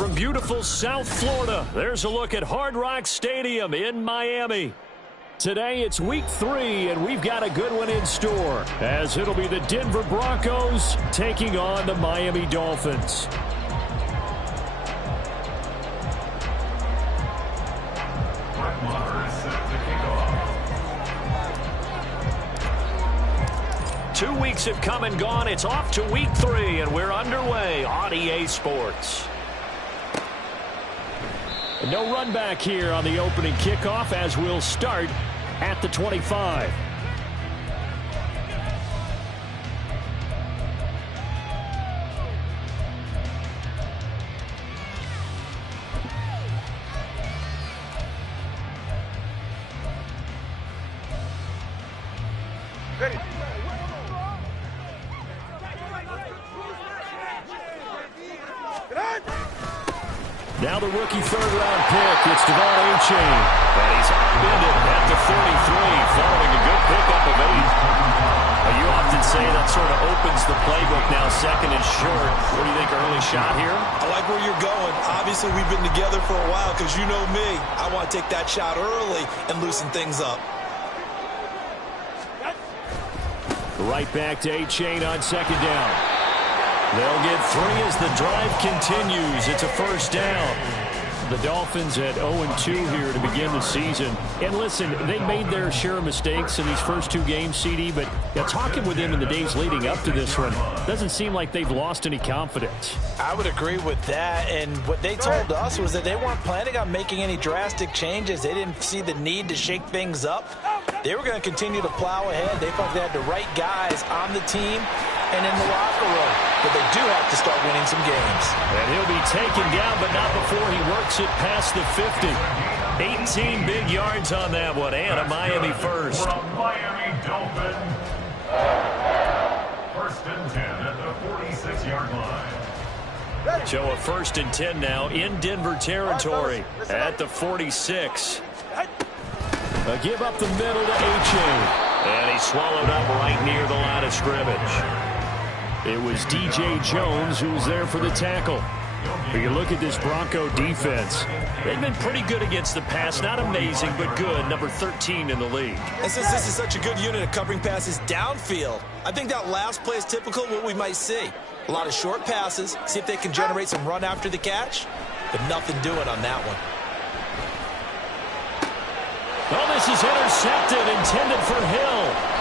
from beautiful South Florida, there's a look at Hard Rock Stadium in Miami. Today it's week 3, and we've got a good one in store, as it'll be the Denver Broncos taking on the Miami Dolphins. Two weeks have come and gone. It's off to week 3, and we're underway on EA Sports. No run back here on the opening kickoff, as we'll start at the 25. Ready. Now the rookie third-round pick, it's Devon A-Chain. And he's upended at the 33, following a good pickup of 8. You often say that sort of opens the playbook now, second and short. What do you think, early shot here? I like where you're going. Obviously, we've been together for a while because you know me. I want to take that shot early and loosen things up. Right back to A-Chain on second down. They'll get 3 as the drive continues. It's a first down. The Dolphins at 0-2 here to begin the season. And listen, they made their share of mistakes in these first 2 games, CD, but talking with them in the days leading up to this one, doesn't seem like they've lost any confidence. I would agree with that, and what they told us was that they weren't planning on making any drastic changes. They didn't see the need to shake things up. They were going to continue to plow ahead. They thought they had the right guys on the team and in the locker room, but they do have to start winning some games. And he'll be taken down, but not before he works it past the 50. 18 big yards on that one, and a Miami first. For a Miami Dolphin, first and 10 at the 46-yard line. So a first and 10 now in Denver territory at the 46. A give up the middle to A-Chain. And he's swallowed up right near the line of scrimmage. It was DJ Jones who was there for the tackle. But you look at this Bronco defense, they've been pretty good against the pass. Not amazing, but good. Number 13 in the league. And since this is such a good unit of covering passes downfield, I think that last play is typical of what we might see. A lot of short passes, see if they can generate some run after the catch, but nothing doing on that one. Oh, this is intercepted, intended for Hill.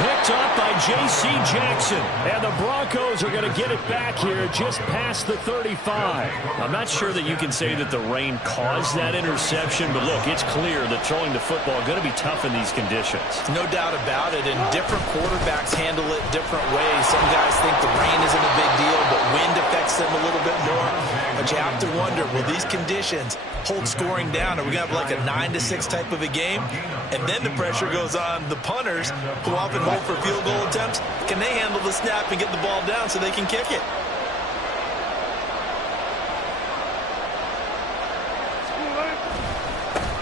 Picked up by J.C. Jackson. And the Broncos are going to get it back here just past the 35. I'm not sure that you can say that the rain caused that interception, but look, it's clear that throwing the football is going to be tough in these conditions. No doubt about it, and different quarterbacks handle it different ways. Some guys think the rain isn't a big deal, but wind affects them a little bit more. But you have to wonder, will these conditions hold scoring down? Are we going to have like a 9-6 type of a game? And then the pressure goes on the punters, who often hold for field goal attempts. Can they handle the snap and get the ball down so they can kick it?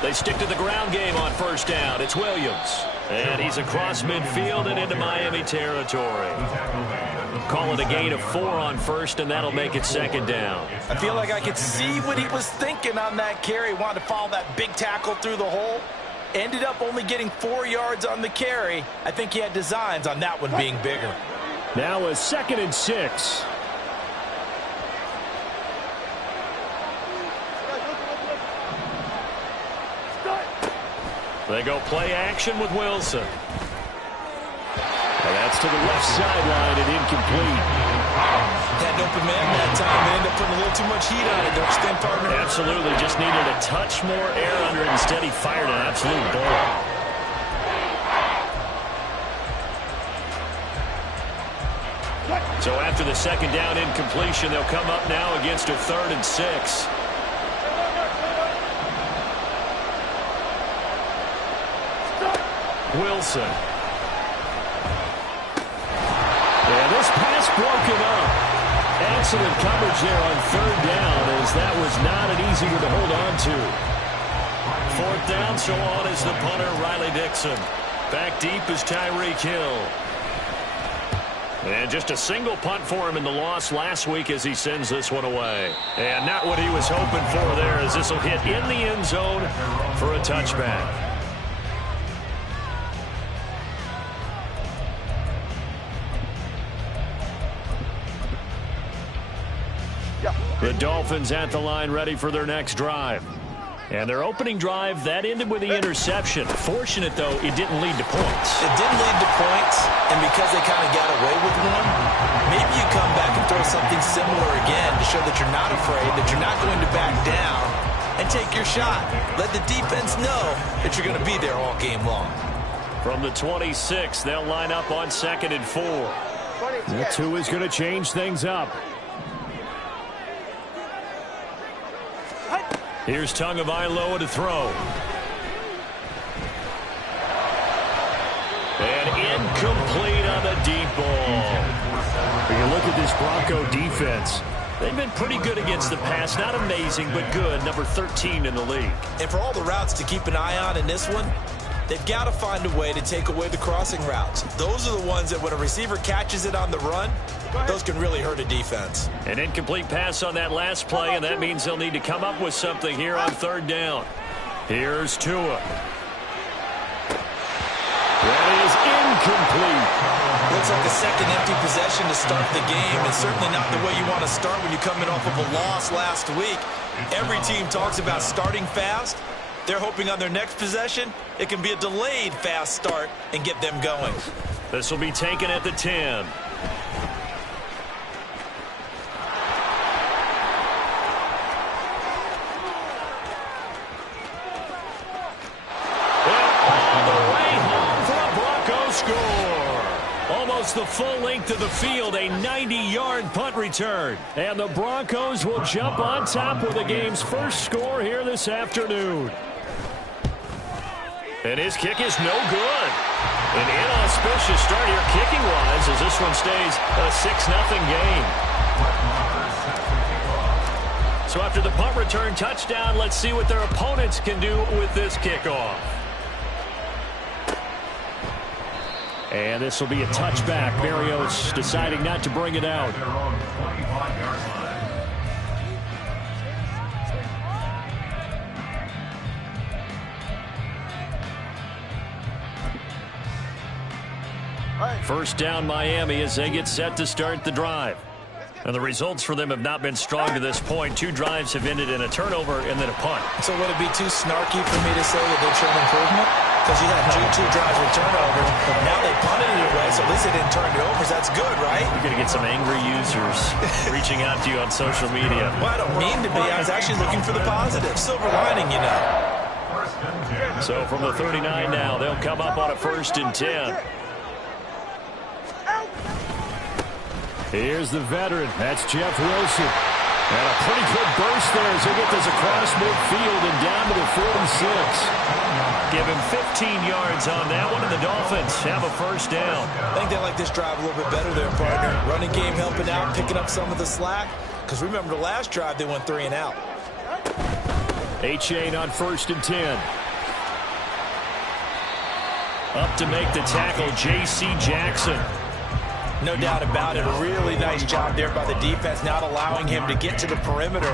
They stick to the ground game on first down. It's Williams. And he's across midfield and into Miami territory. Call it a gain of 4 on first, and that'll make it second down. I feel like I could see what he was thinking on that carry. Wanted to follow that big tackle through the hole. Ended up only getting 4 yards on the carry. I think he had designs on that one being bigger. Now a 2nd and 6. They go play action with Wilson. And that's to the left sideline and incomplete. Had an open man that time. They ended up putting a little too much heat on it, don't you think, partner? Absolutely. Just needed a touch more air under it. Instead, he fired an absolute bullet. So after the second down incompletion, they'll come up now against a 3rd and 6. Wilson. Yeah, this pass broken up. Excellent coverage there on 3rd down, as that was not an easy one to hold on to. 4th down, so on is the punter, Riley Dixon. Back deep is Tyreek Hill. And just a single punt for him in the loss last week as he sends this one away. And not what he was hoping for there, as this will hit in the end zone for a touchback. The Dolphins at the line, ready for their next drive. And their opening drive, that ended with the interception. Fortunate, though, it didn't lead to points. It didn't lead to points, and because they kind of got away with one, maybe you come back and throw something similar again to show that you're not afraid, that you're not going to back down, and take your shot. Let the defense know that you're going to be there all game long. From the 26, they'll line up on 2nd and 4. That's who is going to change things up. Here's Tagovailoa to throw. And incomplete on the deep ball. When you look at this Bronco defense, they've been pretty good against the pass. Not amazing, but good. Number 13 in the league. And for all the routes to keep an eye on in this one, they've got to find a way to take away the crossing routes. Those are the ones that when a receiver catches it on the run, those can really hurt a defense. An incomplete pass on that last play, and that means they'll need to come up with something here on 3rd down. Here's Tua. That is incomplete. Looks like a second empty possession to start the game, and certainly not the way you want to start when you're coming off of a loss last week. Every team talks about starting fast. They're hoping on their next possession, it can be a delayed fast start and get them going. This will be taken at the 10. Almost the full length of the field, a 90-yard punt return. And the Broncos will jump on top with the game's first score here this afternoon. And his kick is no good. An inauspicious start here kicking-wise as this one stays a 6-0 game. So after the punt return touchdown, let's see what their opponents can do with this kickoff. And this will be a touchback. Berrios deciding not to bring it out. First down Miami as they get set to start the drive. And the results for them have not been strong to this point. 2 drives have ended in a turnover and then a punt. So would it be too snarky for me to say that they've shown improvement? Because you had 2 drives with turnovers. Now they punted it away, so at least they didn't turn it over. So that's good, right? You're going to get some angry users reaching out to you on social media. Well, I don't mean to be. I was actually looking for the positive. Silver lining, you know. So from the 39 now, they'll come up on a 1st and 10. Here's the veteran. That's Jeff Wilson. And a pretty good burst there as he gets this across midfield and down to the 46. Give him 15 yards on that one, and the Dolphins have a 1st down. I think they like this drive a little bit better there, partner. Running game helping out, picking up some of the slack. Because remember the last drive, they went 3 and out. Achane on 1st and 10. Up to make the tackle, J.C. Jackson. No doubt about it. A really nice job there by the defense, not allowing him to get to the perimeter.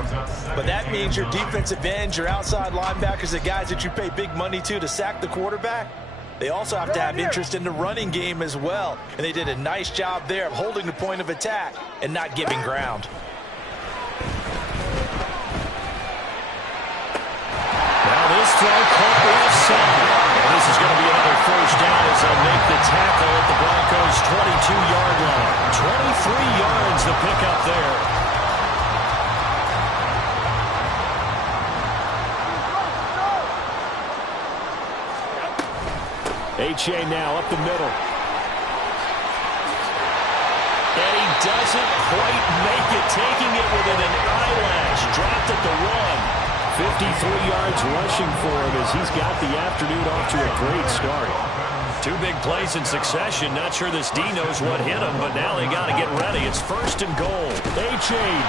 But that means your defensive ends, your outside linebackers, the guys that you pay big money to sack the quarterback, they also have to have interest in the running game as well. And they did a nice job there of holding the point of attack and not giving ground. Now this throw caught offside. This is going to be another 1st down as they'll make the tackle at the Broncos' 22-yard line. 23 yards the pickup there. Achane now up the middle. And he doesn't quite make it, taking it within an eyelash. Dropped at the 1. 53 yards rushing for him as he's got the afternoon off to a great start. 2 big plays in succession. Not sure this D knows what hit him, but now they got to get ready. It's 1st and goal. Achane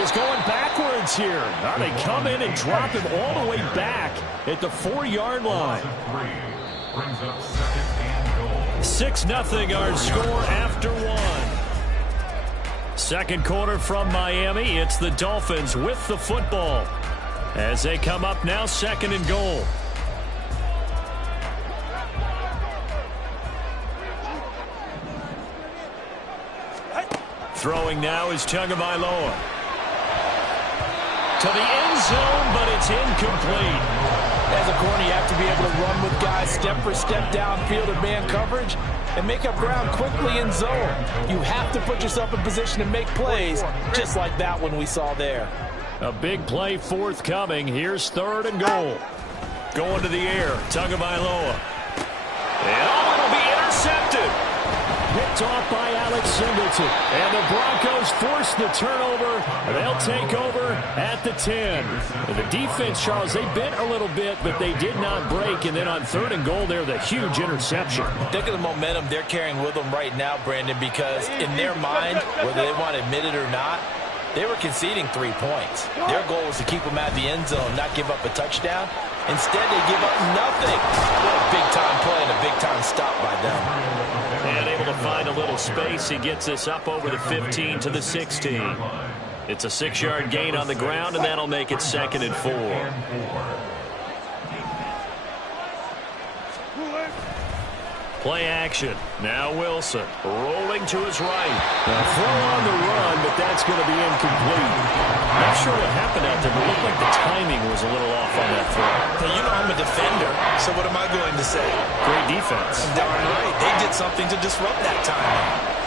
is going backwards here. Now they come in and drop him all the way back at the 4-yard line. 6-0 our score after one. Second quarter from Miami. It's the Dolphins with the football as they come up now, 2nd and goal. Throwing now is Tagovailoa. To the end zone, but it's incomplete. As a corner, you have to be able to run with guys step for step downfield in man coverage and make up ground quickly in zone. You have to put yourself in position to make plays, just like that one we saw there. A big play forthcoming. Here's 3rd and goal. Going to the air, Tagovailoa. And it'll be intercepted. Picked off by Alex Singleton. And the Broncos force the turnover. They'll take over at the 10. The defense, Charles, they bent a little bit, but they did not break. And then on 3rd and goal there, the huge interception. Think of the momentum they're carrying with them right now, Brandon, because in their mind, whether they want to admit it or not, they were conceding 3 points. Their goal was to keep them out of the end zone, not give up a touchdown. Instead, they give up nothing. What a big-time play and a big-time stop by them. And able to find a little space. He gets us up over the 15 to the 16. It's a 6-yard gain on the ground, and that'll make it 2nd and 4. Play action. Now Wilson rolling to his right. A throw on the run, but that's going to be incomplete. Not sure what happened out there, but it looked like the timing was a little off on that throw. Hey, you know I'm a defender, so what am I going to say? Great defense. Darn right. They did something to disrupt that timing.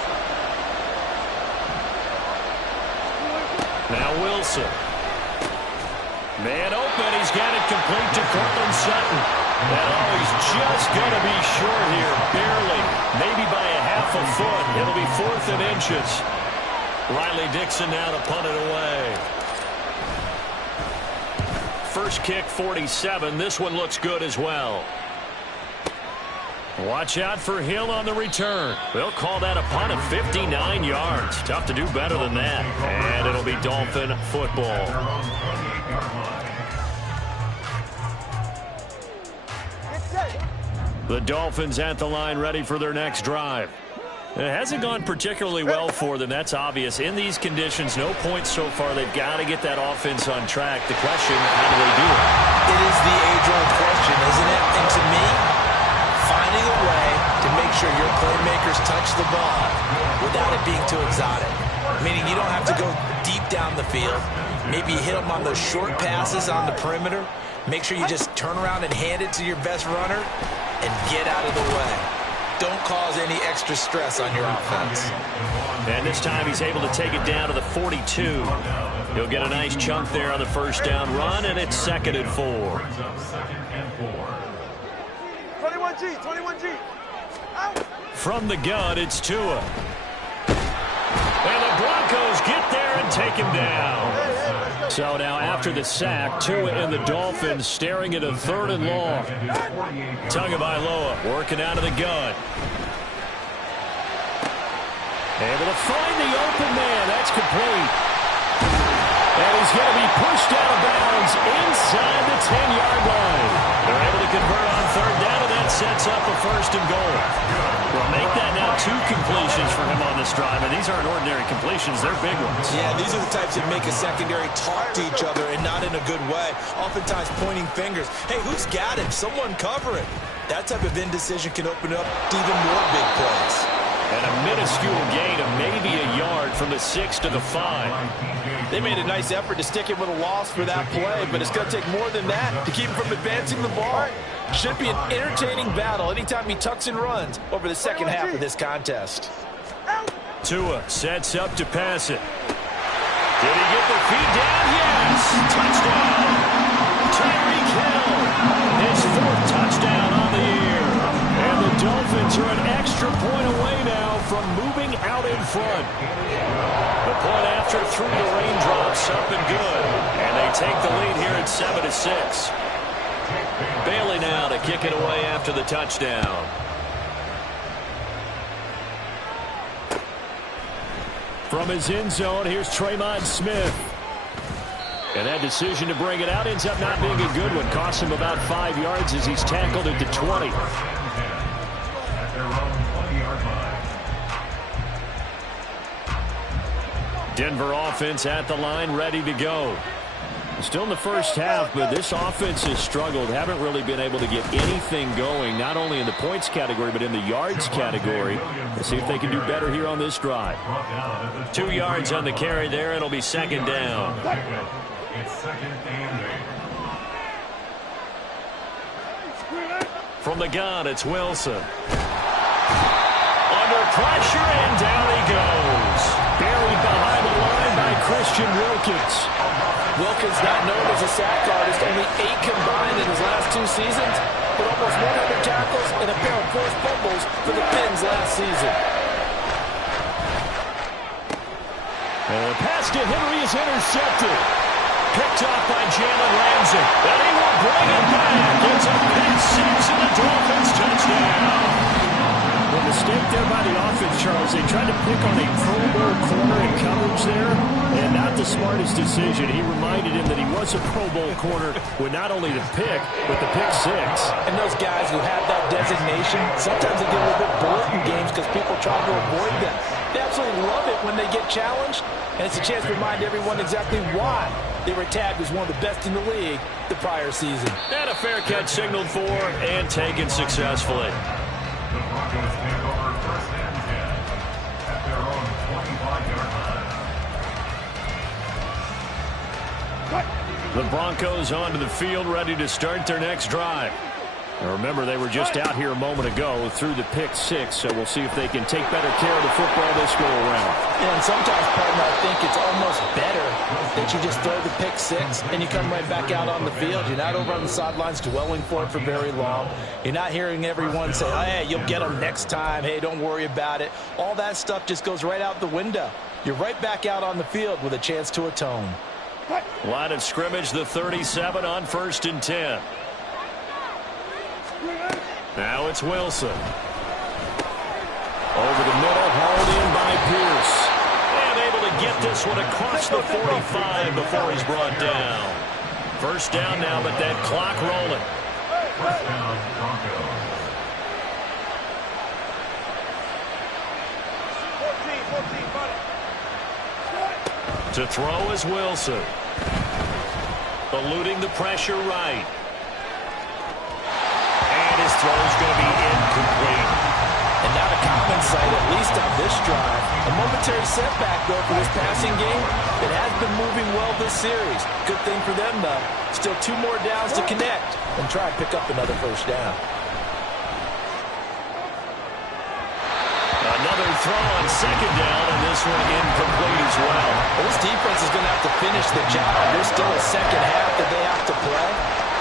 Now Wilson. Man open. He's got it complete to Cortland Sutton. And he's just going to be short here, barely, maybe by a half a foot. It'll be 4th and inches. Riley Dixon now to punt it away. First kick, 47. This one looks good as well. Watch out for Hill on the return. They'll call that a punt of 59 yards. Tough to do better than that. And it'll be Dolphin football. The Dolphins at the line, ready for their next drive. It hasn't gone particularly well for them. That's obvious. In these conditions, no points so far. They've got to get that offense on track. The question, how do they do it? It is the age-old question, isn't it? And to me, finding a way to make sure your playmakers touch the ball without it being too exotic. Meaning you don't have to go deep down the field. Maybe you hit them on those short passes on the perimeter. Make sure you just turn around and hand it to your best runner and get out of the way. Don't cause any extra stress on your offense. And this time he's able to take it down to the 42. He'll get a nice chunk there on the first down run, and it's 2nd and 4. 21G, 21G. Out. From the gun, it's Tua. And the Broncos get there and take him down. So now after the sack, Tua and the Dolphins staring at a 3rd and long. Tagovailoa working out of the gun. Able to find the open man. That's complete. And he's going to be pushed out of bounds inside the 10-yard line. They're able to convert on 3rd down, and that sets up a 1st and goal. Well, make that now 2 completions for him on this drive, and these aren't ordinary completions. They're big ones. Yeah, these are the types that make a secondary talk to each other and not in a good way. Oftentimes pointing fingers. Hey, who's got him? Someone cover it. That type of indecision can open up to even more big plays. And a minuscule gain of maybe a yard from the 6 to the 5. They made a nice effort to stick him with a loss for that play, but it's going to take more than that to keep him from advancing the ball. Should be an entertaining battle anytime he tucks and runs over the second half of this contest. Tua sets up to pass it. Did he get the feet down? Yes! Touchdown! Tyreek Hill, his 4th touchdown on the year. And the Dolphins are an extra point away now from moving out in front. The point after through the raindrops up and good. And they take the lead here at 7-6. Bailey now to kick it away after the touchdown. From his end zone, here's Tremont Smith. And that decision to bring it out ends up not being a good one. Costs him about 5 yards as he's tackled at the 20. Denver offense at the line, ready to go. Still in the first half, but this offense has struggled. Haven't really been able to get anything going, not only in the points category, but in the yards category. Let's see if they can do better here on this drive. 2 yards on the carry there. It'll be second down. It's second and 8. From the gun, it's Wilson. Under pressure, and down he goes. Buried behind the line by Christian Wilkins. Wilkins, not known as a sack artist, only 8 combined in his last 2 seasons, but almost 100 tackles and a pair of forced fumbles for the Pins last season. And the pass to Henry is intercepted. Picked off by Jalen Ramsey. And he will bring it back. It's a pick 6 and a Dolphins touchdown. The mistake there by the offense, Charles. They tried to pick on a Pro Bowl corner in coverage there, and not the smartest decision. He reminded him that he was a Pro Bowl corner with not only the pick, but the pick 6. And those guys who have that designation, sometimes they get a little bit bored in games because people try to avoid them. They absolutely love it when they get challenged, and it's a chance to remind everyone exactly why they were tagged as one of the best in the league the prior season. And a fair catch signaled for and taken successfully. The Broncos take over first and 10 at their own 25-yard line. The Broncos onto the field, ready to start their next drive. Now remember, they were just out here a moment ago through the pick 6, so we'll see if they can take better care of the football this go-around. And sometimes, partner, I think it's almost better that you just throw the pick 6 and you come right back out on the field. You're not over on the sidelines dwelling for it for very long. You're not hearing everyone say, oh, hey, you'll get them next time. Hey, don't worry about it. All that stuff just goes right out the window. You're right back out on the field with a chance to atone. Line of scrimmage, the 37 on 1st and 10. Now it's Wilson. Over the middle, hauled in by Pierce. And able to get this one across the 45 before he's brought down. First down now, but that clock rolling. First down, Broncos. 14, To throw is Wilson. Eluding the pressure right. And his throw is going to be incomplete. And not a common sight, at least on this drive. A momentary setback, though, for this passing game. It has been moving well this series. Good thing for them, though. Still 2 more downs to connect and try and pick up another first down. Another throw on second down, and this one incomplete as well. Well, this defense is going to have to finish the job. There's still a second half that they have to play.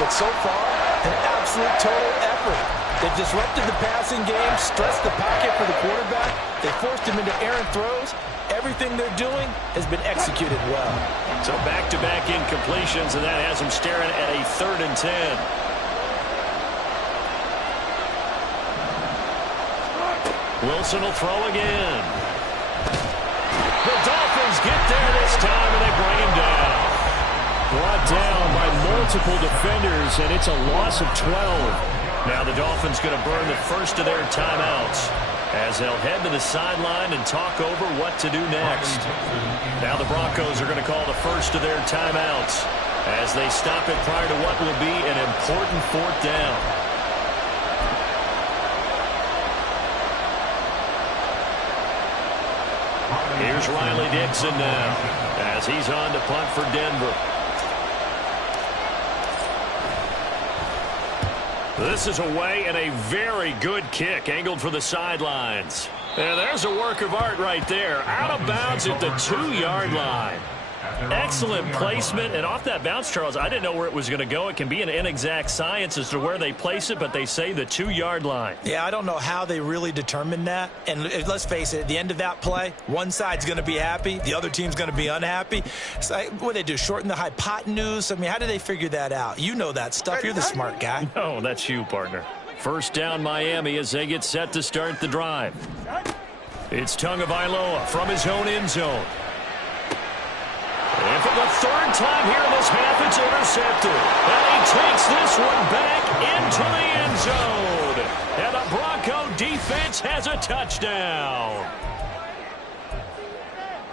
But so far, an absolute total effort. They've disrupted the passing game, stressed the pocket for the quarterback. They forced him into errant throws. Everything they're doing has been executed well. So back-to-back incompletions, and that has them staring at a 3rd and 10. Wilson will throw again. The Dolphins get there this time, and they bring him down. Brought down by multiple defenders, and it's a loss of 12. Now the Dolphins going to burn the first of their timeouts as they'll head to the sideline and talk over what to do next. Now the Broncos are going to call the first of their timeouts as they stop it prior to what will be an important 4th down. Here's Riley Dixon now as he's on to punt for Denver. This is away and a very good kick angled for the sidelines. And there's a work of art right there. Out of bounds at the 2-yard line. Excellent placement, and off that bounce, Charles, I didn't know where it was going to go. It can be an inexact science as to where they place it, but they say the 2-yard line. Yeah, I don't know how they really determined that. And let's face it, at the end of that play, one side's going to be happy, the other team's going to be unhappy. So what do they do, shorten the hypotenuse? I mean, how do they figure that out? You know that stuff. You're the smart guy. No, that's you, partner. First down, Miami, as they get set to start the drive. It's Tagovailoa from his own end zone. And for the 3rd time here in this half, it's intercepted. And he takes this one back into the end zone. And the Bronco defense has a touchdown.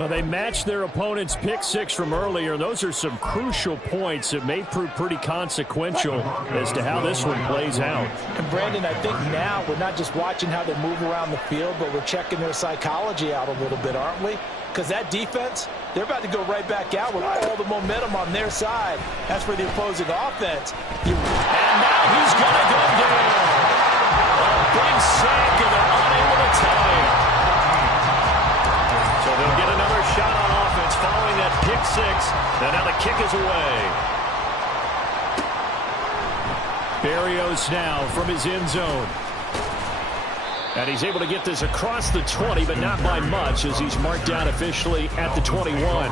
Well, they matched their opponent's pick six from earlier. Those are some crucial points that may prove pretty consequential as to how this one plays out. And, Brandon, I think now we're not just watching how they move around the field, but we're checking their psychology out a little bit, aren't we? Because that defense, they're about to go right back out with all the momentum on their side. As for the opposing offense. And now he's going to go down. A big sack, and they're unable to tie it. So they'll get another shot on offense following that pick six. And now the kick is away. Berrios now from his end zone. And he's able to get this across the 20, but not by much, as he's marked down officially at the 21. All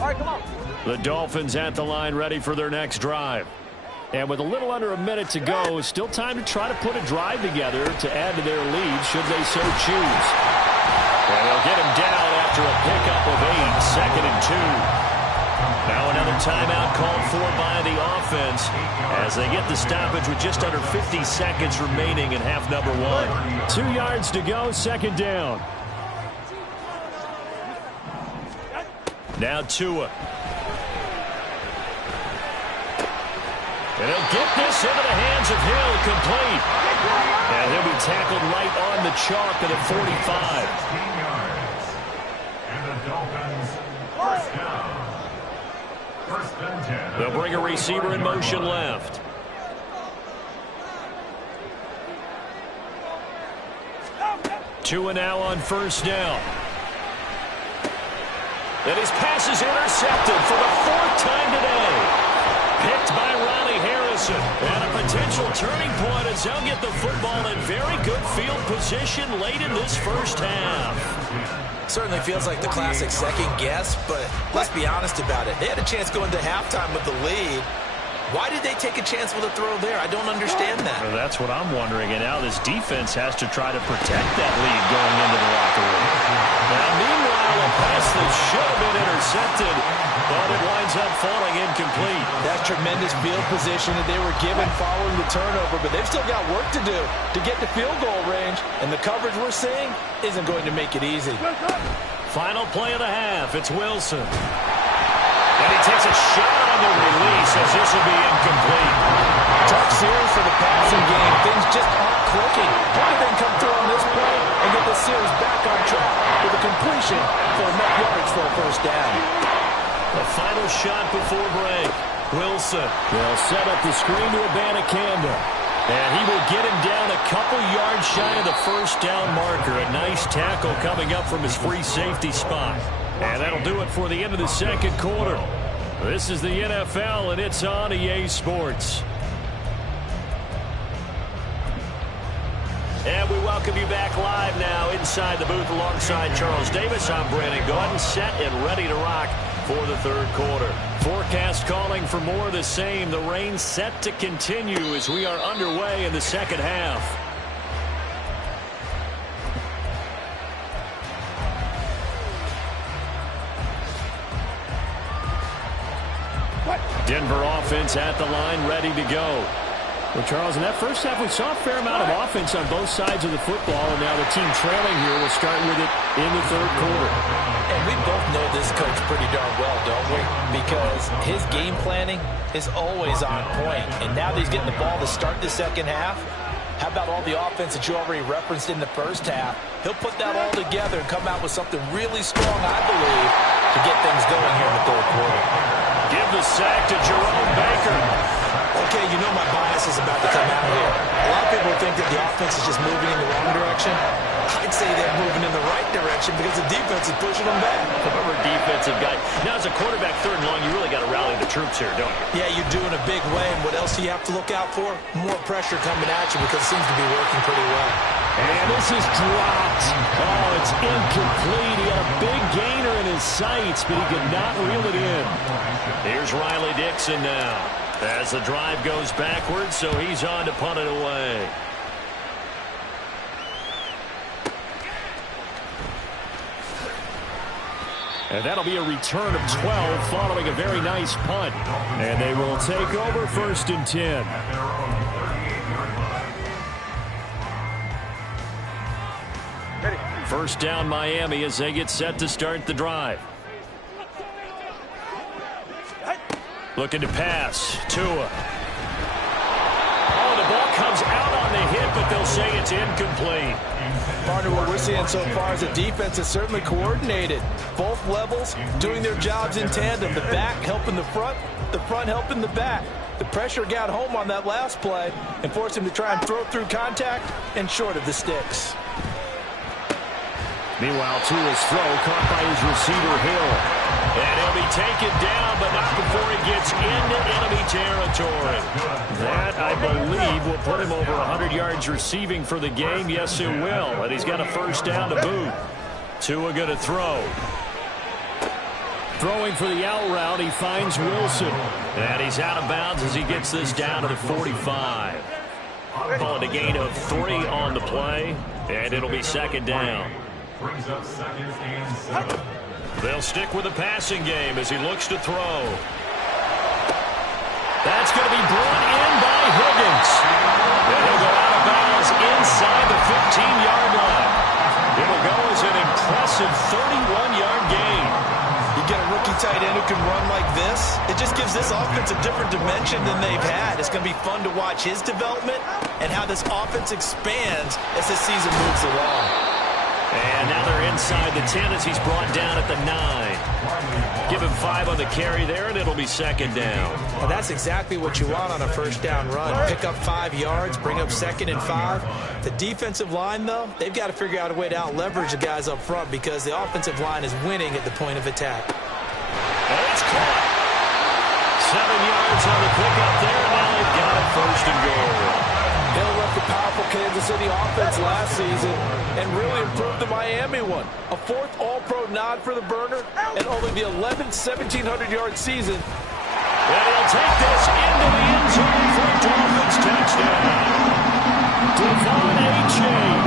right, come on. The Dolphins at the line, ready for their next drive. And with a little under a minute to go, still time to try to put a drive together to add to their lead, should they so choose. And they'll get him down after a pickup of 8, 2nd and 2. Now another timeout called for by the offense as they get the stoppage with just under 50 seconds remaining in half number 1. 2 yards to go, 2nd down. Now Tua. And he'll get this into the hands of Hill, complete. And he'll be tackled right on the chalk at 45. 16 yards. And the Dolphins first down. First and 10. They'll bring a receiver in motion left. Tua now on first down. And his pass is intercepted for the 4th time today. Picked by Riley Harrison. And a potential turning point as they'll get the football in very good field position late in this first half. Certainly feels like the classic second guess, but let's be honest about it. They had a chance going to halftime with the lead. Why did they take a chance with a throw there? I don't understand that. Well, that's what I'm wondering. And now this defense has to try to protect that lead going into the locker room. Now, meanwhile, a pass that should have been intercepted, but it winds up falling incomplete. That's tremendous field position that they were given following the turnover, but they've still got work to do to get to field goal range, and the coverage we're seeing isn't going to make it easy. Final play of the half. It's Wilson. And he takes a shot on the release as this will be incomplete. Tough series for the passing game. Things just aren't clicking. How did they come through on this play and get the series back on track with a completion for enough yards for a first down? The final shot before break. Wilson. They'll set up the screen to Abanikanda. And he will get him down a couple yards shy of the first down marker. A nice tackle coming up from his free safety spot. And that'll do it for the end of the second quarter. This is the NFL, and it's on EA Sports. And we welcome you back live now inside the booth alongside Charles Davis. I'm Brandon Gaudin, set and ready to rock for the third quarter. Forecast calling for more of the same. The rain set to continue as we are underway in the second half. Denver offense at the line, ready to go. Well, Charles, in that first half, we saw a fair amount of offense on both sides of the football, and now the team trailing here will start with it in the third quarter. And we both know this coach pretty darn well, don't we? Because his game planning is always on point. And now that he's getting the ball to start the second half, how about all the offense that you already referenced in the first half? He'll put that all together and come out with something really strong, I believe, to get things going here in the third quarter. Give the sack to Jerome Baker. Okay, you know my bias is about to come out here. A lot of people think that the offense is just moving in the wrong direction. I'd say they're moving in the right direction because the defense is pushing them back. Whoever defensive guy. Now, as a quarterback, third and long, you really got to rally the troops here, don't you? Yeah, you do in a big way. And what else do you have to look out for? More pressure coming at you because it seems to be working pretty well. And this is dropped. Oh, it's incomplete. He had a big gainer in his sights, but he could not reel it in. Here's Riley Dixon now as the drive goes backwards, so he's on to punt it away. And that'll be a return of 12 following a very nice punt. And they will take over 1st and 10. First down Miami as they get set to start the drive. Looking to pass. Tua. Oh, the ball comes out on the hit, but they'll say it's incomplete. Partner, what we're seeing so far is the defense is certainly coordinated. Both levels doing their jobs in tandem. The back helping the front helping the back. The pressure got home on that last play and forced him to try and throw through contact and short of the sticks. Meanwhile, Tua's throw caught by his receiver, Hill. And he'll be taken down, but not before he gets into enemy territory. That, I believe, will put him over 100 yards receiving for the game. Yes, it will. And he's got a first down to boot. Tua going to throw. Throwing for the out route, he finds Wilson. And he's out of bounds as he gets this down to the 45. Calling a gain of 3 on the play, and it'll be second down. Brings up second and 7. They'll stick with the passing game as he looks to throw. That's going to be brought in by Higgins. And he'll go out of bounds inside the 15-yard line. It'll go as an impressive 31-yard gain. You get a rookie tight end who can run like this, it just gives this offense a different dimension than they've had. It's going to be fun to watch his development and how this offense expands as this season moves along. And now they're inside the 10 as he's brought down at the 9. Give him 5 on the carry there, and it'll be second down. Well, that's exactly what you want on a first down run. Pick up 5 yards, bring up second and 5. The defensive line, though, they've got to figure out a way to out-leverage the guys up front because the offensive line is winning at the point of attack. And it's caught. 7 yards on the pickup there, and now they've got it first and goal. Hill left the powerful Kansas City offense last season and really improved the Miami one. A 4th All-Pro nod for the burner and only the 11th 1,700-yard season. And he'll take this into the end zone for a Dolphins touchdown. Devon A-Chain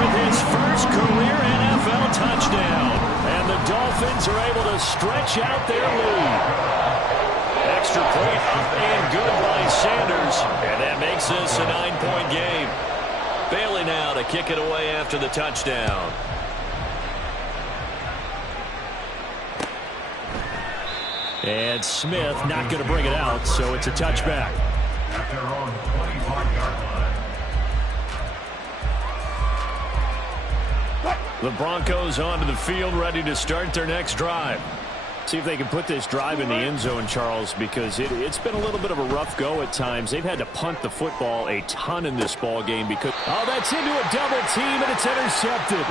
with his first career NFL touchdown. And the Dolphins are able to stretch out their lead. Extra point up and good by Sanders. And that makes this a 9-point game. Bailey now to kick it away after the touchdown. And Smith not going to bring it out, so it's a touchback. At their own 25-yard line. The Broncos onto the field, ready to start their next drive. See if they can put this drive in the end zone, Charles, because it's been a little bit of a rough go at times. They've had to punt the football a ton in this ball game because that's into a double team, and it's intercepted.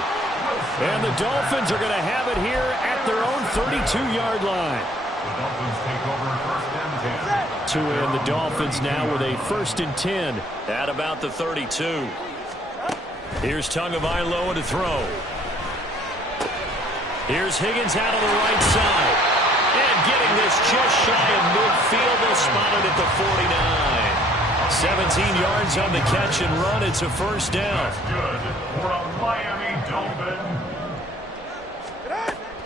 And the Dolphins are going to have it here at their own 32-yard line. The Dolphins take over first and 10. Tua and the Dolphins now with a first and 10 at about the 32. Here's Tagovailoa to throw. Here's Higgins out of the right side. And getting this just shy of midfield. They'll spot it at the 49. 17 yards on the catch and run. It's a first down. That's good for a Miami Dolphin.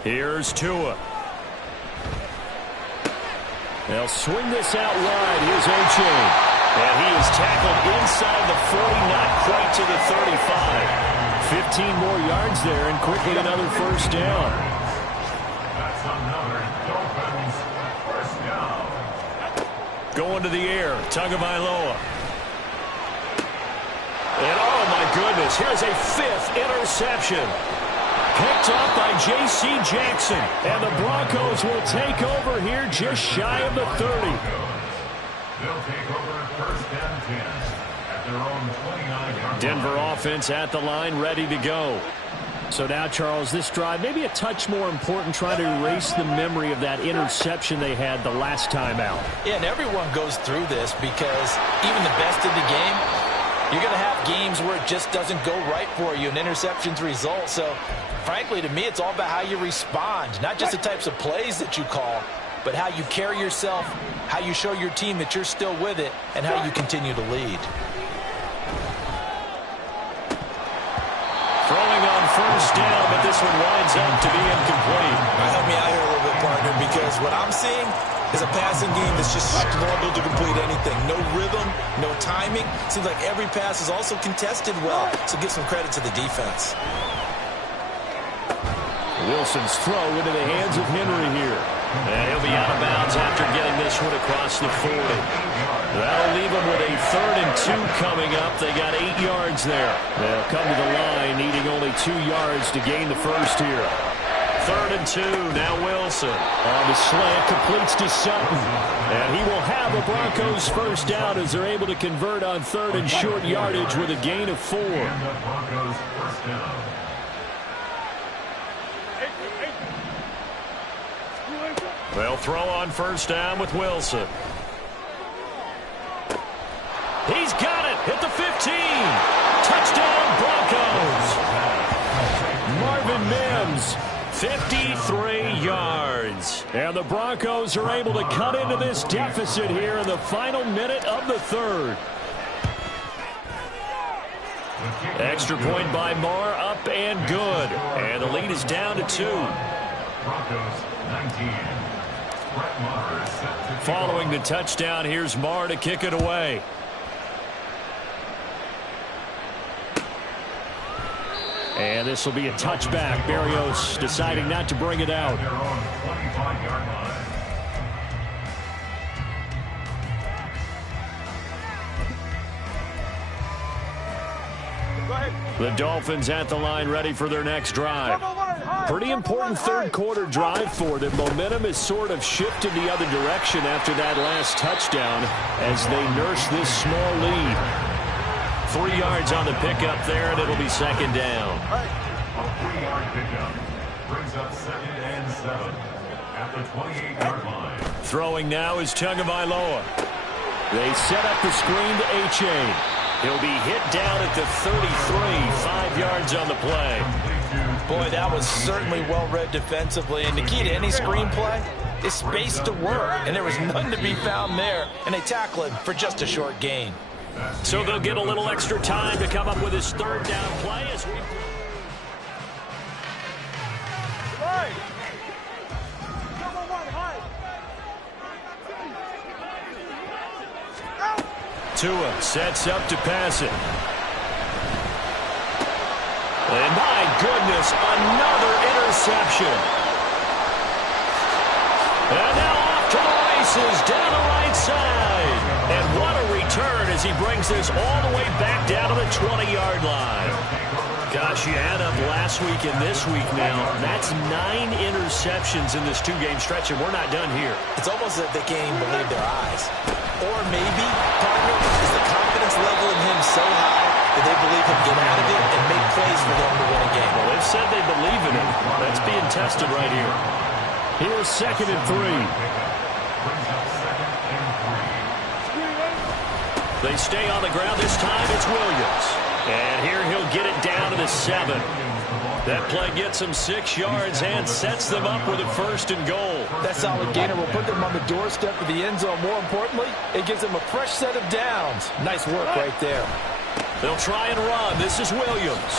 Here's Tua. They'll swing this out wide. Here's A-Chain. And he is tackled inside the 40, not quite to the 35. 15 more yards there, and quickly another first down. That's another Dolphins first down. Going to the air, Tagovailoa. And oh my goodness, here's a 5th interception. Picked off by J.C. Jackson. And the Broncos will take over here just shy of the 30. They'll take over first and 10 at their own 29-yard Denver line. offense at the line, ready to go. So now, Charles, this drive maybe a touch more important, trying to erase the memory of that interception they had the last time out. Yeah, and everyone goes through this because even the best in the game, you're going to have games where it just doesn't go right for you, and interceptions result. So, frankly, to me, it's all about how you respond, not just the types of plays that you call, but how you carry yourself, how you show your team that you're still with it, and how you continue to lead. Throwing on first down, but this one winds up to be incomplete. Help me out here a little bit, partner, because what I'm seeing is a passing game that's just struggled to complete anything. No rhythm, no timing. Seems like every pass is also contested well, so give some credit to the defense. Wilson's throw into the hands of Henry here. And he'll be out of bounds after getting this one across the 40. That'll leave them with a 3rd and 2 coming up. They got 8 yards there. They'll come to the line needing only 2 yards to gain the first here. 3rd and 2, now Wilson. On the slant, completes to Sutton. And he will have the Broncos first down as they're able to convert on 3rd and short yardage with a gain of 4. They'll throw on first down with Wilson. He's got it at the 15. Touchdown Broncos. Marvin Mims, 53 yards. And the Broncos are able to cut into this deficit here in the final minute of the 3rd. Extra point by Marr, up and good. And the lead is down to 2. Broncos 19. Following the touchdown, here's Marr to kick it away. And this will be a touchback. Berrios deciding not to bring it out. Their own 25-yard line. The Dolphins at the line ready for their next drive. Pretty important 3rd quarter drive for them. Momentum is sort of shifted the other direction after that last touchdown as they nurse this small lead. 3 yards on the pickup there, and it'll be 2nd down. A 3-yard pickup brings up 2nd and 7 at the 28-yard line. Throwing now is Tagovailoa. They set up the screen to A-Chain. He'll be hit down at the 33, 5 yards on the play. Boy, that was certainly well-read defensively. And the key to any screenplay is space to work. And there was none to be found there. And they tackle him for just a short gain. So they'll get a little extra time to come up with his 3rd down play as we... Tua sets up to pass it. And my goodness, another interception. And now off to the races down the right side. And what a return as he brings this all the way back down to the 20-yard line. Gosh, you add up last week and this week now. That's 9 interceptions in this 2-game stretch, and we're not done here. It's almost as if they can't even believe their eyes. Or maybe, partner, is the confidence level in him so high that they believe he'll get out of it and make plays for them to win a game. Well, they've said they believe in him. That's being tested right here. Here's 2nd and 3. They stay on the ground. This time it's Williams. And here he'll get it down to the 7. That play gets them 6 yards and sets them up with a 1st and goal. That solid gainer will put them on the doorstep of the end zone. More importantly, it gives them a fresh set of downs. Nice work right there. They'll try and run. This is Williams.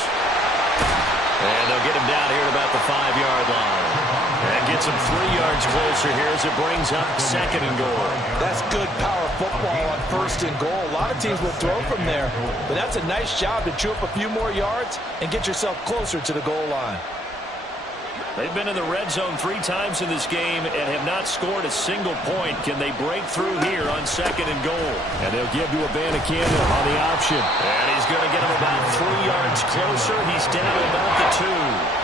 And they'll get him down here at about the 5-yard line. That gets him 3 yards closer here as it brings up 2nd and goal. That's good power football on 1st and goal. A lot of teams will throw from there, but that's a nice job to chew up a few more yards and get yourself closer to the goal line. They've been in the red zone 3 times in this game and have not scored a single point. Can they break through here on 2nd and goal? And they'll give to Abanikanda on the option. And he's going to get him about 3 yards closer. He's down to about the 2.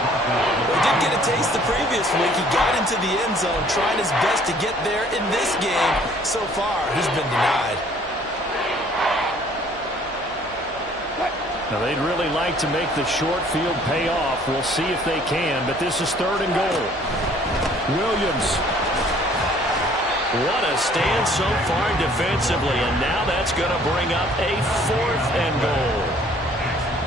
He did get a taste the previous week. He got into the end zone, trying his best to get there in this game. So far, he's been denied. Now, they'd really like to make the short field pay off. We'll see if they can, but this is 3rd and goal. Williams. What a stand so far defensively, and now that's going to bring up a 4th and goal.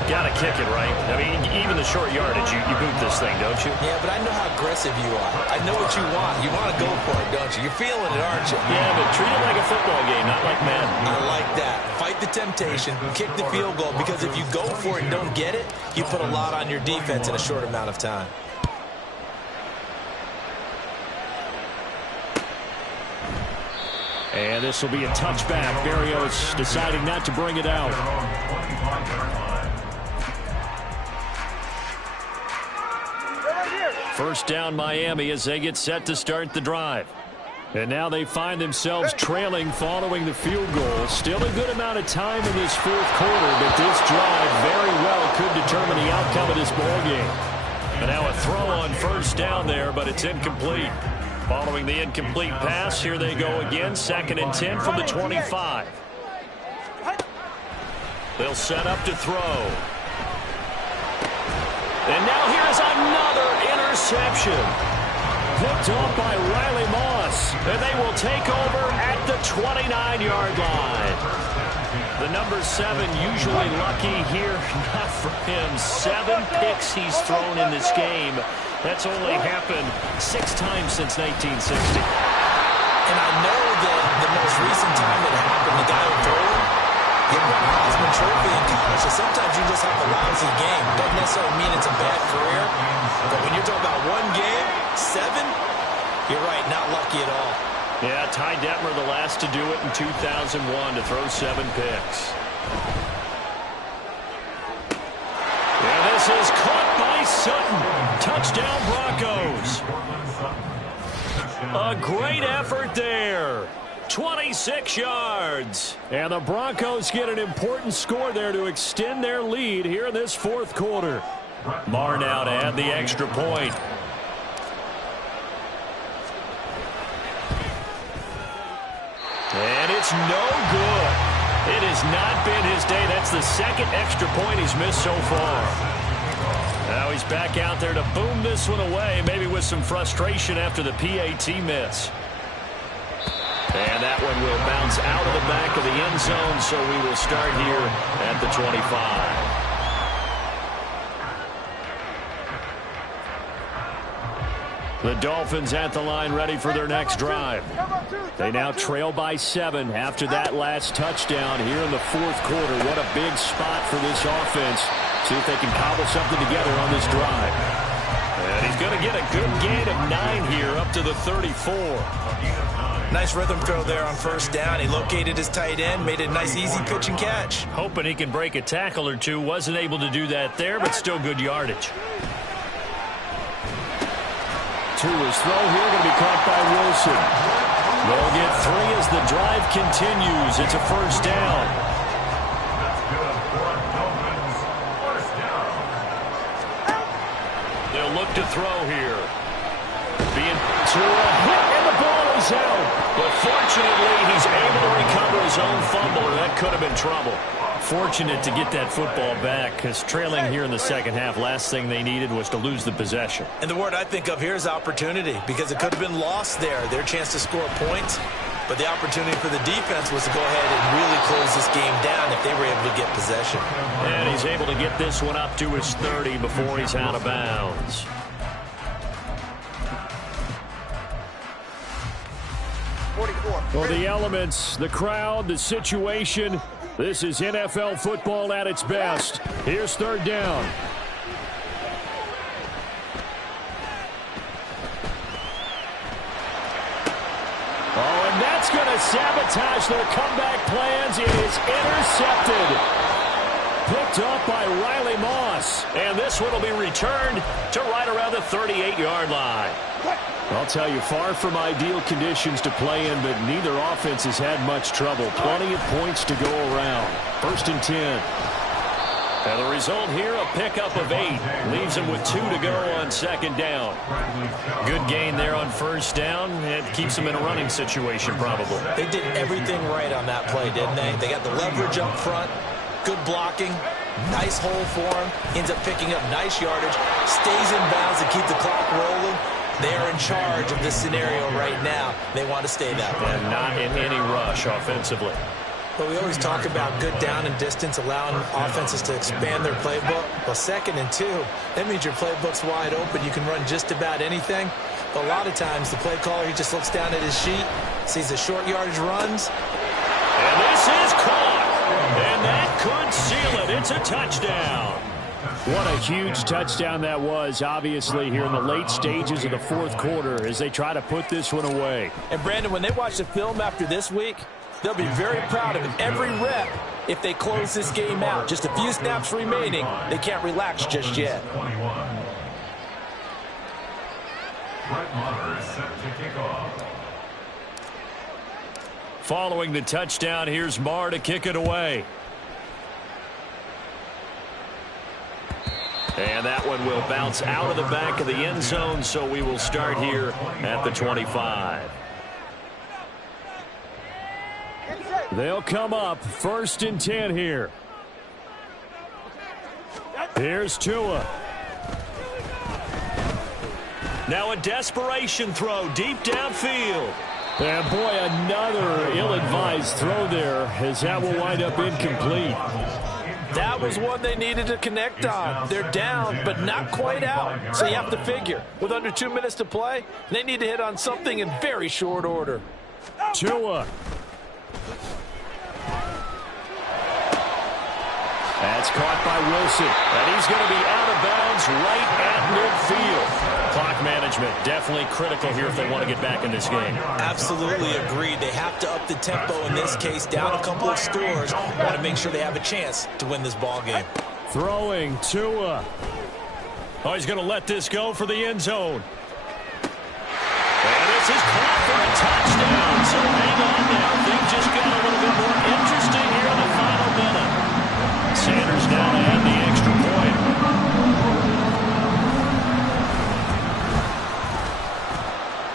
Got to kick it, right? I mean, even the short yardage, you boot this thing, don't you? Yeah, but I know how aggressive you are. I know what you want. You want to go for it, don't you? You're feeling it, aren't you? Yeah, but treat it like a football game, not like Madden. I like that. Fight the temptation, kick the field goal, because if you go for it and don't get it, you put a lot on your defense in a short amount of time. And this will be a touchback. Berrios deciding not to bring it out. First down Miami as they get set to start the drive. And now they find themselves trailing following the field goal. Still a good amount of time in this fourth quarter, but this drive very well could determine the outcome of this ball game. And now a throw on first down there, but it's incomplete. Following the incomplete pass, here they go again. 2nd and 10 from the 25. They'll set up to throw. And now here's another interception. Picked off by Riley Moss. And they will take over at the 29-yard line. The number 7 usually lucky here. Not for him. 7 picks he's thrown in this game. That's only happened 6 times since 1960. And I know that the most recent time it happened, the guy who threw it, he won a Heisman Trophy in college, so sometimes you just have a lousy game. Doesn't necessarily mean it's a bad career, but when you're talking about one game, 7, you're right, not lucky at all. Yeah, Ty Detmer the last to do it in 2001 to throw 7 picks. Yeah, this is caught by Sutton. Touchdown Broncos. A great effort there. 26 yards. And the Broncos get an important score there to extend their lead here in this fourth quarter. Marr now to add the extra point. And it's no good. It has not been his day. That's the 2nd extra point he's missed so far. Now he's back out there to boom this one away, maybe with some frustration after the PAT miss. And that one will bounce out of the back of the end zone, so we will start here at the 25. The Dolphins at the line ready for their next drive. They now trail by 7 after that last touchdown here in the fourth quarter. What a big spot for this offense. See if they can cobble something together on this drive. And he's going to get a good gain of 9 here up to the 34. Nice rhythm throw there on first down. He located his tight end, made a nice easy pitch and catch. Hoping he can break a tackle or two. Wasn't able to do that there, but still good yardage. To his throw here, going to be caught by Wilson. They'll get 3 as the drive continues. It's a first down. They'll look to throw here. Being to a hit, and the ball is out. But fortunately, he's able to recover his own fumble, or that could have been trouble. Fortunate to get that football back, because trailing here in the second half, last thing they needed was to lose the possession. And the word I think of here is opportunity, because it could have been lost there, their chance to score points. But the opportunity for the defense was to go ahead and really close this game down if they were able to get possession. And he's able to get this one up to his 30 before he's out of bounds. Well, the elements, the crowd, the situation, this is NFL football at its best. Here's third down. Oh, and that's going to sabotage their comeback plans. It is intercepted. Picked up by Riley Moss. And this one will be returned to right around the 38-yard line. I'll tell you, far from ideal conditions to play in, but neither offense has had much trouble. Plenty of points to go around. 1st and 10. And the result here, a pickup of 8. Leaves them with 2 to go on 2nd down. Good gain there on 1st down. It keeps them in a running situation, probably. They did everything right on that play, didn't they? They got the leverage up front, good blocking, nice hole for him, ends up picking up nice yardage, stays in bounds to keep the clock rolling. They are in charge of this scenario right now. They want to stay that way. And not in any rush offensively. But we always talk about good down and distance, allowing offenses to expand their playbook. Well, 2nd and 2, that means your playbook's wide open. You can run just about anything. But a lot of times, the play caller, he just looks down at his sheet, sees the short yardage runs. And this is caught. And that could seal it. It's a touchdown. What a huge touchdown that was, obviously, here in the late stages of the fourth quarter as they try to put this one away. And, Brandon, when they watch the film after this week, they'll be very proud of every rep if they close this game out. Just a few snaps remaining. They can't relax just yet. Brett Maher is set to kick off. Following the touchdown, here's Maher to kick it away. And that one will bounce out of the back of the end zone, so we will start here at the 25. They'll come up 1st and 10 here. Here's Tua. Now a desperation throw deep downfield. And boy, another ill-advised throw there, as that will wind up incomplete. That was one they needed to connect on. They're down, but not quite out. So you have to figure, with under 2 minutes to play, they need to hit on something in very short order. Tua. That's caught by Wilson, and he's going to be out of bounds right at midfield. Clock management definitely critical here if they want to get back in this game. Absolutely agreed. They have to up the tempo in this case, down a couple of scores. Want to make sure they have a chance to win this ball game. Throwing Tua. Oh, he's going to let this go for the end zone. And this is caught for a touchdown. So hang on now. Things just got a little bit more interesting here in the final minute. Sanders now to add the extra point.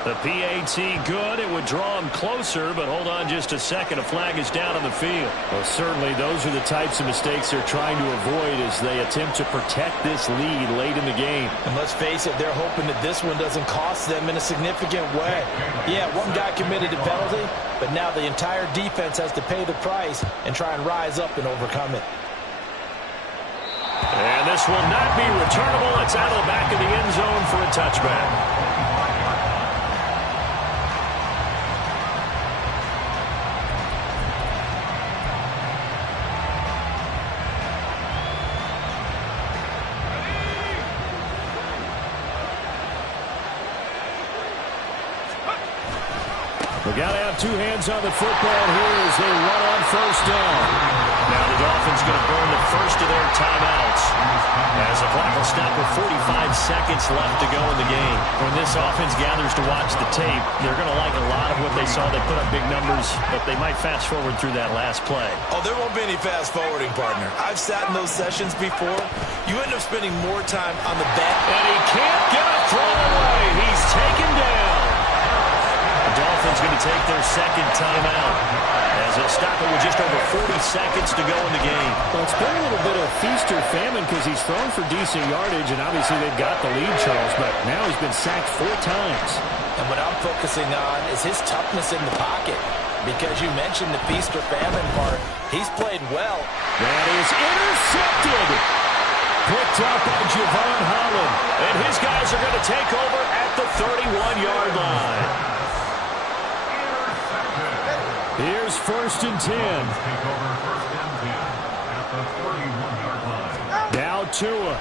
The PAT good. It would draw him closer, but hold on just a second. A flag is down on the field. Well, certainly those are the types of mistakes they're trying to avoid as they attempt to protect this lead late in the game. And let's face it, they're hoping that this one doesn't cost them in a significant way. Yeah, one guy committed a penalty, but now the entire defense has to pay the price and try and rise up and overcome it. And this will not be returnable. It's out of the back of the end zone for a touchback. We got to have two hands on the football here as they run on 1st down. Now the Dolphins going to burn the first of their timeouts as the clock will stop with 45 seconds left to go in the game. When this offense gathers to watch the tape, they're going to like a lot of what they saw. They put up big numbers, but they might fast forward through that last play. Oh, there won't be any fast forwarding, partner. I've sat in those sessions before. You end up spending more time on the back. And he can't get a throw away. He's taken down. The Dolphins going to take their second timeout as they'll stop it with just over 40 seconds to go in the game. Well, it's been a little bit of feast or famine because he's thrown for decent yardage, and obviously they've got the lead, Charles, but now he's been sacked 4 times. And what I'm focusing on is his toughness in the pocket. Because you mentioned the feast or famine part. He's played well. That is intercepted. Picked up by Javon Holland. And his guys are going to take over at the 31-yard line. Here's 1st and 10. Take over 1st and 10 at the 31-yard line. Now Tua.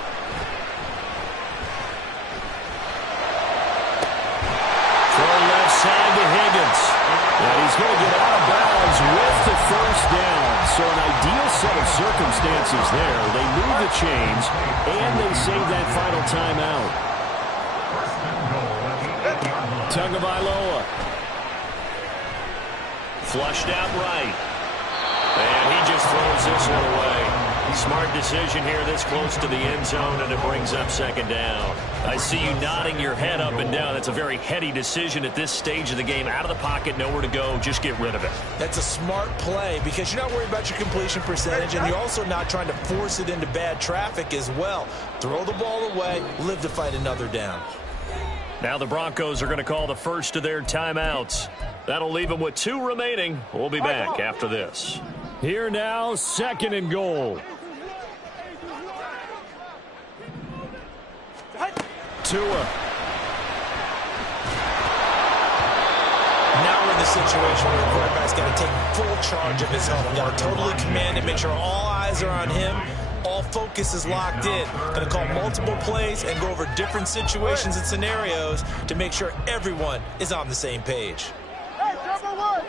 Throw left side to Higgins. And he's going to get out of bounds with the 1st down. So an ideal set of circumstances there. They move the chains, and they save that final timeout. First and goal at the 8-yard line. Tagovailoa. Flushed out right. And he just throws this one away. Smart decision here this close to the end zone, and it brings up 2nd down. I see you nodding your head up and down. That's a very heady decision at this stage of the game. Out of the pocket, nowhere to go. Just get rid of it. That's a smart play because you're not worried about your completion percentage, and you're also not trying to force it into bad traffic as well. Throw the ball away, live to fight another down. Now the Broncos are going to call the first of their timeouts. That'll leave them with 2 remaining. We'll be back after this. Here now, 2nd and goal. Tua. Now we're in the situation where the quarterback's got to take full charge of his helmet. Got to totally command it, make sure all eyes are on him. All focus is locked in. Going to call multiple plays and go over different situations and scenarios to make sure everyone is on the same page. Hey, cover one.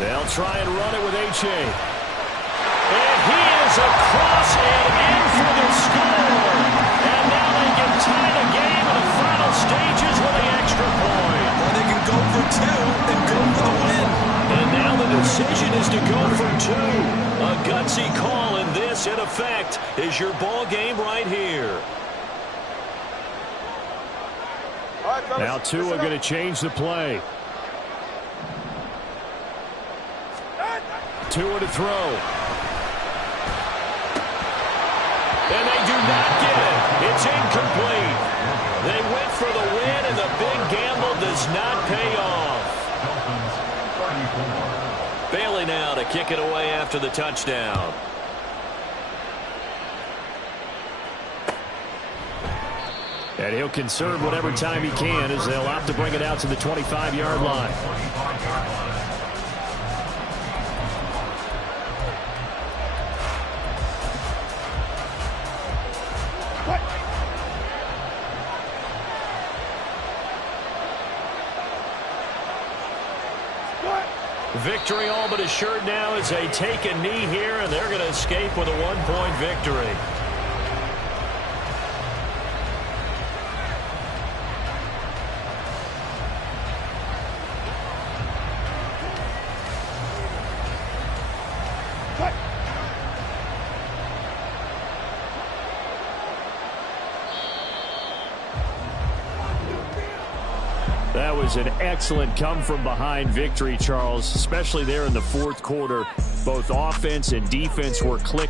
They'll try and run it with H.A. And he is across and in for the score. And now they get decision is to go for two. A gutsy call, and this, in effect, is your ball game right here. Now Tua going to change the play. Tua to throw. And they do not get it. It's incomplete. They went for the win, and the big gamble does not pay off. Bailey now to kick it away after the touchdown. And he'll conserve whatever time he can as they'll opt to bring it out to the 25-yard line. Victory all but assured now as they take a knee here, and they're going to escape with a one-point victory. That was an excellent come-from-behind victory, Charles, especially there in the fourth quarter. Both offense and defense were clicking.